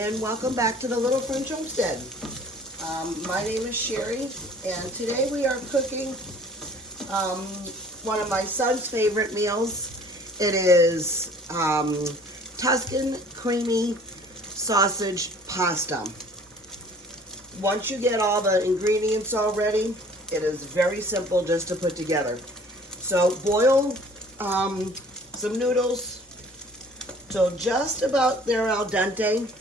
and welcome back to the Little French Homestead. My name is Sherry, and today we are cooking one of my son's favorite meals. It is Tuscan creamy sausage pasta. Once you get all the ingredients all ready, it is very simple just to put together. So boil some noodles till just about they're al dente,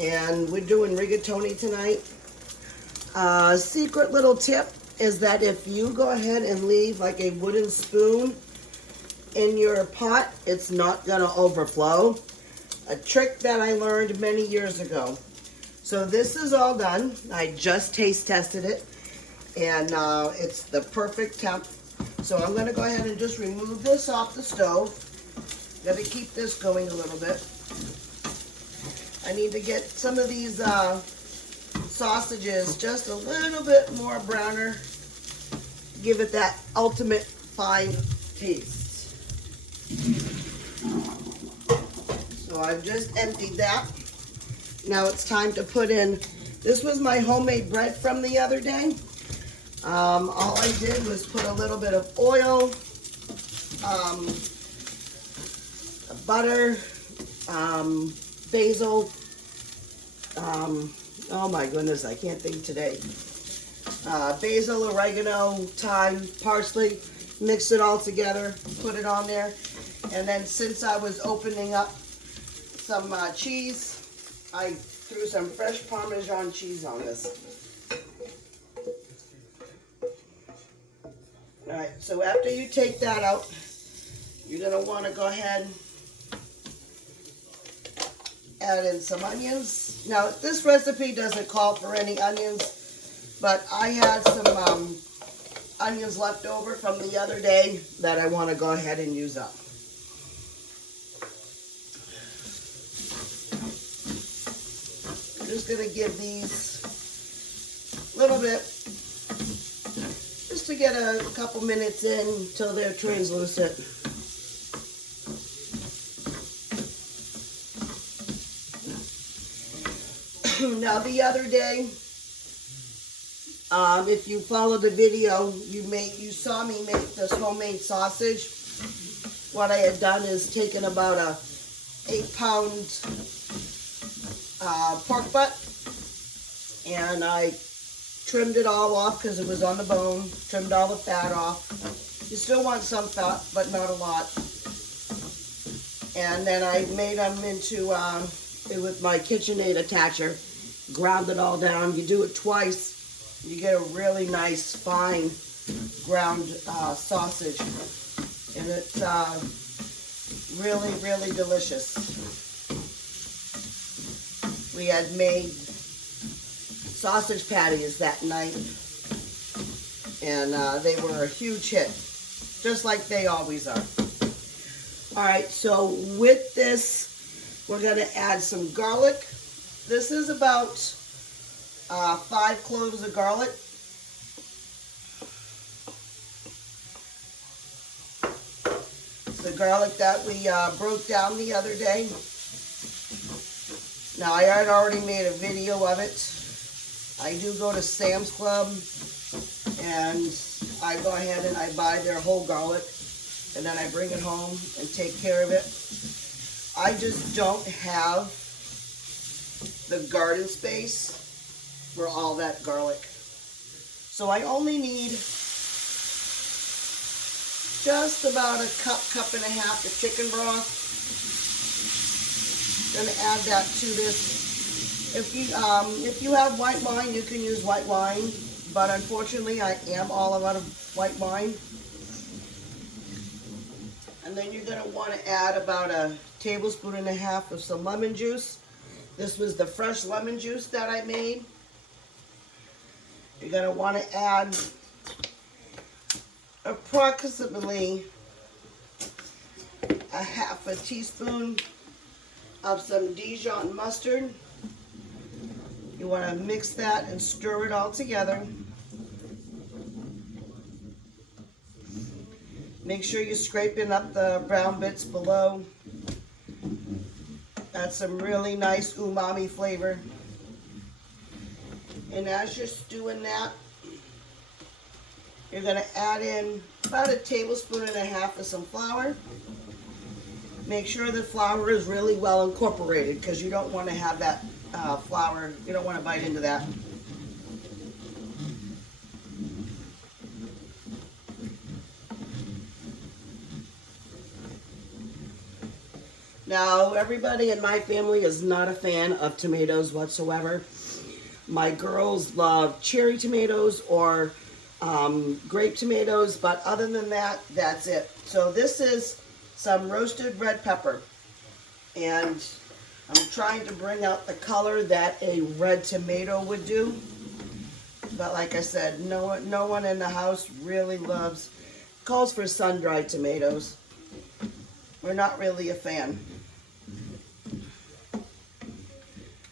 and we're doing rigatoni tonight. Secret little tip is that if you go ahead and leave like a wooden spoon in your pot, it's not going to overflow. A trick that I learned many years ago. So this is all done. I just taste tested it, and it's the perfect temp. So I'm going to go ahead and just remove this off the stove. Got to keep this going a little bit. I need to get some of these sausages just a little bit more browner. Give it that ultimate fine taste. So I've just emptied that. Now it's time to put in, this was my homemade bread from the other day. All I did was put a little bit of oil, butter, basil, oh my goodness, I can't think today. Basil, oregano, thyme, parsley, mix it all together, put it on there. And then since I was opening up some cheese, I threw some fresh Parmesan cheese on this. All right, so after you take that out, you're gonna wanna go ahead, add in some onions. Now, this recipe doesn't call for any onions, but I had some onions left over from the other day that I wanna go ahead and use up. I'm just gonna give these a little bit, just to get a couple minutes in until they're translucent. Now the other day, if you followed the video, you saw me make this homemade sausage. What I had done is taken about a 8-pound pork butt, and I trimmed it all off because it was on the bone, trimmed all the fat off. You still want some fat, but not a lot. And then I made them into, with my KitchenAid attacher, ground it all down. You do it twice, you get a really nice, fine ground sausage. And it's really, really delicious. We had made sausage patties that night, and they were a huge hit, just like they always are. All right, so with this, we're gonna add some garlic. This is about 5 cloves of garlic. It's the garlic that we broke down the other day. Now, I had already made a video of it. I do go to Sam's Club, and I go ahead and I buy their whole garlic, and then I bring it home and take care of it. I just don't have the garden space for all that garlic. So I only need just about a cup and a half of chicken broth. Gonna add that to this. If you have white wine, you can use white wine, but unfortunately I am all out of white wine. And then you're gonna want to add about a tablespoon and a half of some lemon juice. This was the fresh lemon juice that I made. You're gonna want to add approximately a half a teaspoon of some Dijon mustard. You want to mix that and stir it all together. Make sure you're scraping up the brown bits below. Add some really nice umami flavor. And as you're stewing that, you're gonna add in about 1.5 tablespoons of some flour. Make sure the flour is really well incorporated because you don't want to have that flour, you don't want to bite into that. Now, everybody in my family is not a fan of tomatoes whatsoever. My girls love cherry tomatoes or grape tomatoes, but other than that, that's it. So this is some roasted red pepper, and I'm trying to bring out the color that a red tomato would do. But like I said, no one in the house really calls for sun-dried tomatoes. We're not really a fan.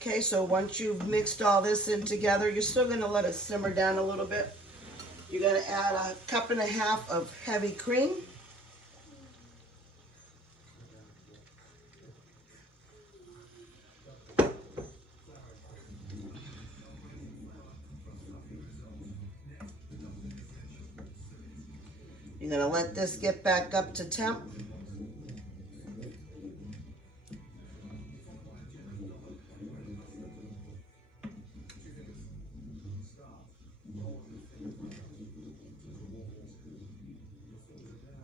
Okay, so once you've mixed all this in together, you're still going to let it simmer down a little bit. You're going to add 1.5 cups of heavy cream. You're going to let this get back up to temp.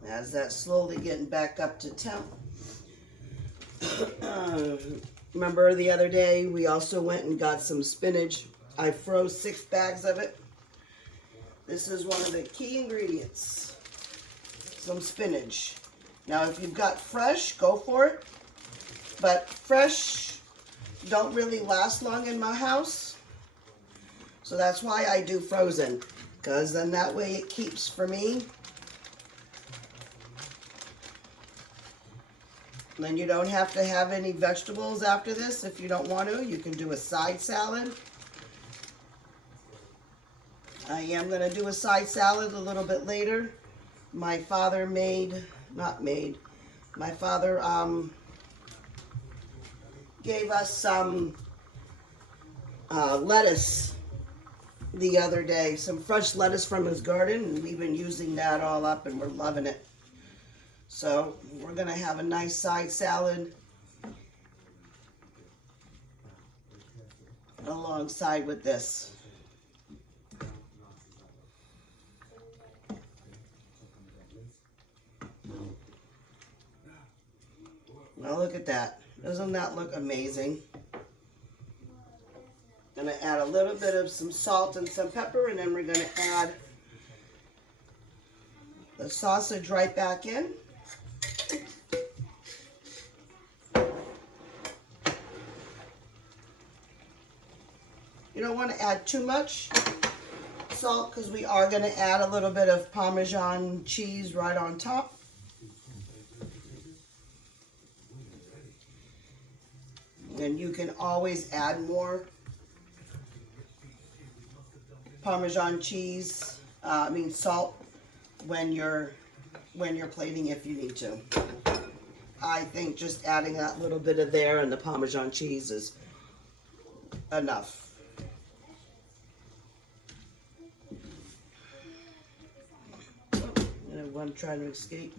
As that's slowly getting back up to temp. Remember the other day we also went and got some spinach. I froze 6 bags of it. This is one of the key ingredients. Some spinach. Now if you've got fresh, go for it. But fresh don't really last long in my house. So that's why I do frozen. Because then that way it keeps for me. Then you don't have to have any vegetables after this if you don't want to. You can do a side salad. I am going to do a side salad a little bit later. My father gave us some lettuce the other day. Some fresh lettuce from his garden, and we've been using that all up and we're loving it. So we're going to have a nice side salad alongside with this. Now look at that. Doesn't that look amazing? Going to add a little bit of some salt and some pepper, and then we're going to add the sausage right back in. You don't want to add too much salt because we are going to add a little bit of Parmesan cheese right on top. And you can always add more Parmesan cheese, salt when you're plating if you need to. I think just adding that little bit of there and the Parmesan cheese is enough. One trying to escape.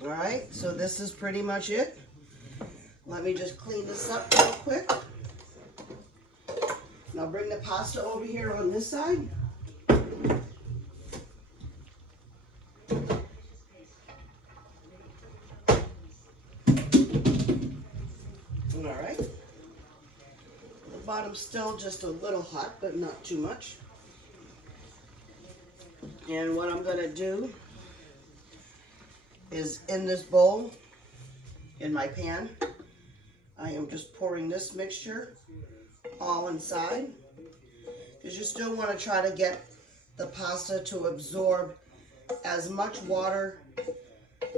All right, so this is pretty much it. Let me just clean this up real quick. And I'll bring the pasta over here on this side. All right. The bottom's still just a little hot, but not too much. And what I'm going to do is in this bowl, in my pan, I am just pouring this mixture all inside. Because you still want to try to get the pasta to absorb as much water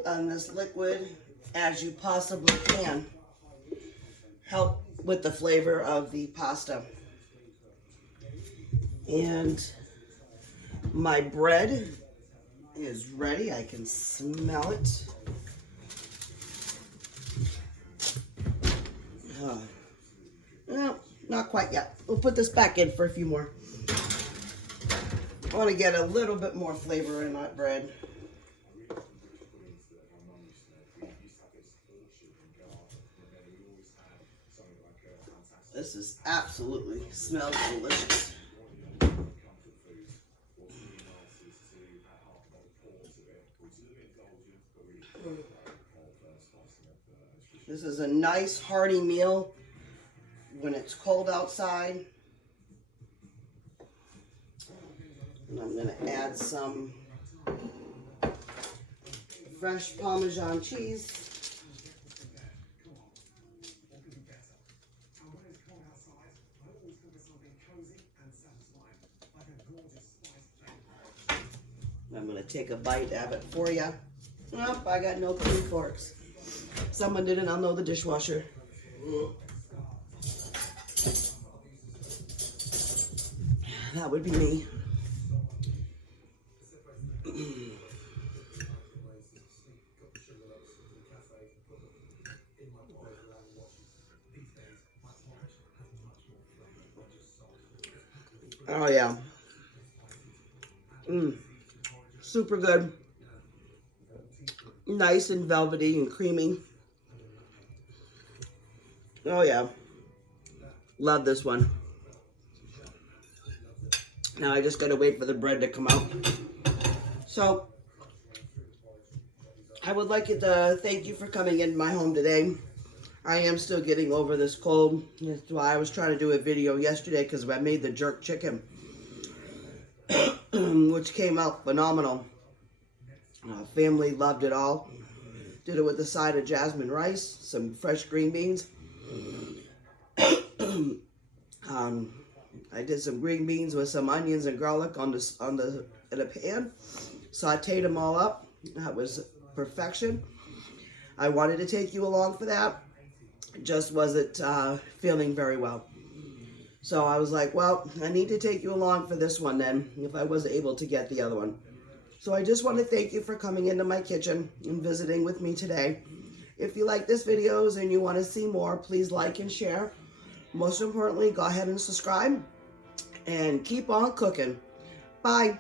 on this liquid as you possibly can. Help with the flavor of the pasta. And my bread is ready. I can smell it. No, not quite yet. We'll put this back in for a few more. I want to get a little bit more flavor in that bread. This is absolutely smells delicious. This is a nice hearty meal when it's cold outside. And I'm going to add some fresh Parmesan cheese. I'm going to take a bite of it for you. Nope, I got no clean forks. Someone didn't unload the dishwasher. That would be me. Oh yeah. Super good. Nice and velvety and creamy. Oh yeah. Love this one. Now I just gotta wait for the bread to come out. So I would like to thank you for coming into my home today. I am still getting over this cold. That's why I was trying to do a video yesterday, because I made the jerk chicken, which came out phenomenal. Family loved it all. Did it with a side of jasmine rice, some fresh green beans. I did some green beans with some onions and garlic in a pan. Sauteed them all up. That was perfection. I wanted to take you along for that. Just wasn't feeling very well. So I was like, well, I need to take you along for this one then, if I wasn't able to get the other one. So I just want to thank you for coming into my kitchen and visiting with me today. If you like this videos and you want to see more, please like and share. Most importantly, go ahead and subscribe and keep on cooking. Bye.